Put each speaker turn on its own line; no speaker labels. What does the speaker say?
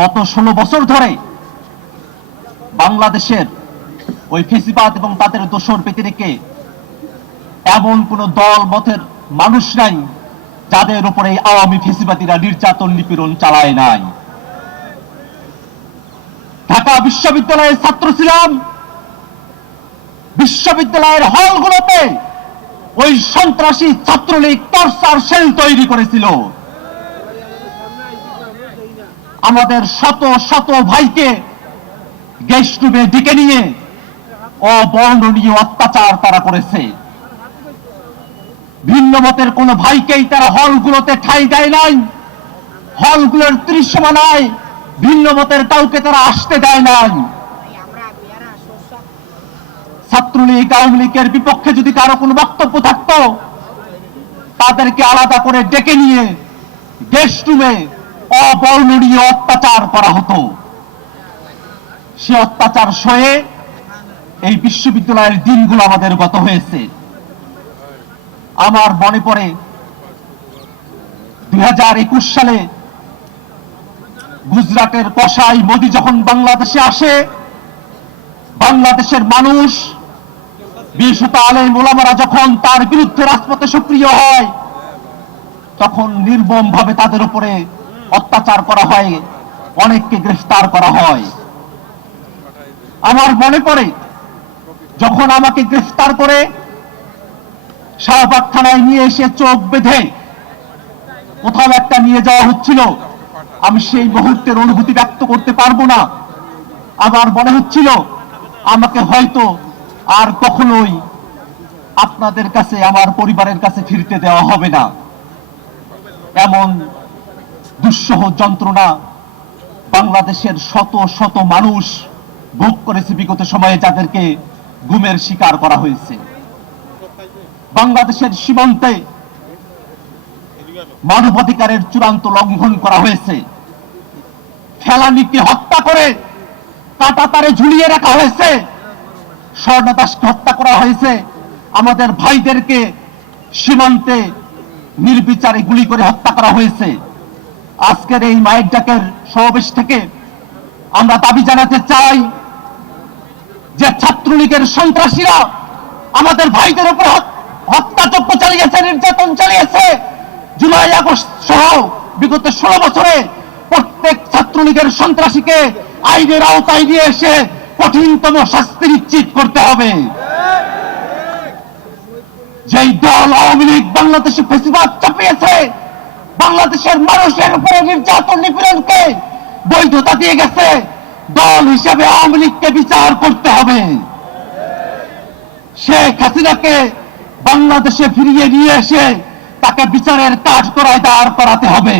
গত ষোলো বছর ধরে বাংলাদেশের ওই ফেসিবাদ এবং তাদের দোষর পেতে রেখে এমন কোন দল, মতের মানুষ নাই যাদের উপরে আওয়ামী ফেসিবাদীরা নির্যাতন নিপীড়ন চালায় নাই। ঢাকা বিশ্ববিদ্যালয়ের ছাত্র ছিলাম। বিশ্ববিদ্যালয়ের হলগুলোতে ওই সন্ত্রাসী ছাত্রলীগ টর্চার সেল তৈরি করেছিল। আমাদের শত শত ভাইকে গেস্ট রুমে ডেকে নিয়ে অবর্ণনীয় অত্যাচার তারা করেছে। ভিন্ন মতের কোন ভাইকেই তারা হলগুলোতে ঠাই দেয় নাই, হলগুলোর দৃশ্যমানায় ভিন্ন মতের কাউকে তারা আসতে দেয় নাই। ছাত্রলীগ, আওয়ামী লীগের বিপক্ষে যদি কারও কোনো বক্তব্য থাকতো, তাদেরকে আলাদা করে ডেকে নিয়ে গেস্ট রুমে অবর্ণনীয় অত্যাচার করা হতো। সে অত্যাচার সয়ে এই বিশ্ববিদ্যালয়ের দিনগুলো আমাদের গত হয়েছে। আমার মনে পড়ে, দুই সালে গুজরাটের কসাই মোদি যখন বাংলাদেশে আসে, বাংলাদেশের মানুষ বিশত আলেম ওলামারা যখন তার বিরুদ্ধে রাজপথে সক্রিয় হয়, তখন নির্মম ভাবে তাদের উপরে অত্যাচার করা হয়, অনেককে গ্রেফতার করা হয়। আমার মনে পড়ে, যখন আমাকে গ্রেফতার করে শাহবাগ থানায় নিয়ে এসে চোখ বেঁধে কোথাও একটা নিয়ে যাওয়া হচ্ছিল, আমি সেই মুহূর্তের অনুভূতি ব্যক্ত করতে পারব না। আমার মনে হচ্ছিল, আমাকে হয়তো আর কখনোই আপনাদের কাছে, আমার পরিবারের কাছে ফিরতে দেওয়া হবে না। এমন দুঃসহ যন্ত্রণা বাংলাদেশের শত শত মানুষ ভোগ করেছে বিগত সময়ে যাদেরকে গুমের শিকার করা হয়েছে। বাংলাদেশের সীমান্তে মানবাধিকারের চূড়ান্ত লঙ্ঘন করা হয়েছে। ফেলানিকে হত্যা করে কাটা তারে ঝুলিয়ে রাখা হয়েছে। স্বর্ণদাসকে হত্যা করা হয়েছে। আমাদের ভাইদেরকে সীমান্তে নির্বিচারে গুলি করে হত্যা করা হয়েছে। আজকের এই মায়ের ডাকের সমাবেশ থেকে আমরা দাবি জানাতে চাই যে ছাত্রলীগের সন্ত্রাসীরা আমাদের ভাইদের উপর হত- হত্যাযজ্ঞ চালিয়েছে, নির্যাতন চালিয়েছে। জুলাই আগস্ট সহ বিগত ষোলো বছরে প্রত্যেক ছাত্রলীগের সন্ত্রাসীকে আইনের আওতায় নিয়ে এসে কঠিনতম শাস্তি নিশ্চিত করতে হবে। যেই দল আওয়ামী লীগ বাংলাদেশে ফেসিবাদ চাপিয়েছে বাংলাদেশের মানুষের উপরে নির্যাতন নিপীড়নকে বৈধতা দিয়ে গেছে? দল হিসেবে আওয়ামী লীগকে বিচার করতে হবে। শেখ হাসিনাকে বাংলাদেশে ফিরিয়ে নিয়ে এসে তাকে বিচারের কাজ করায় দাঁড় করাতে হবে।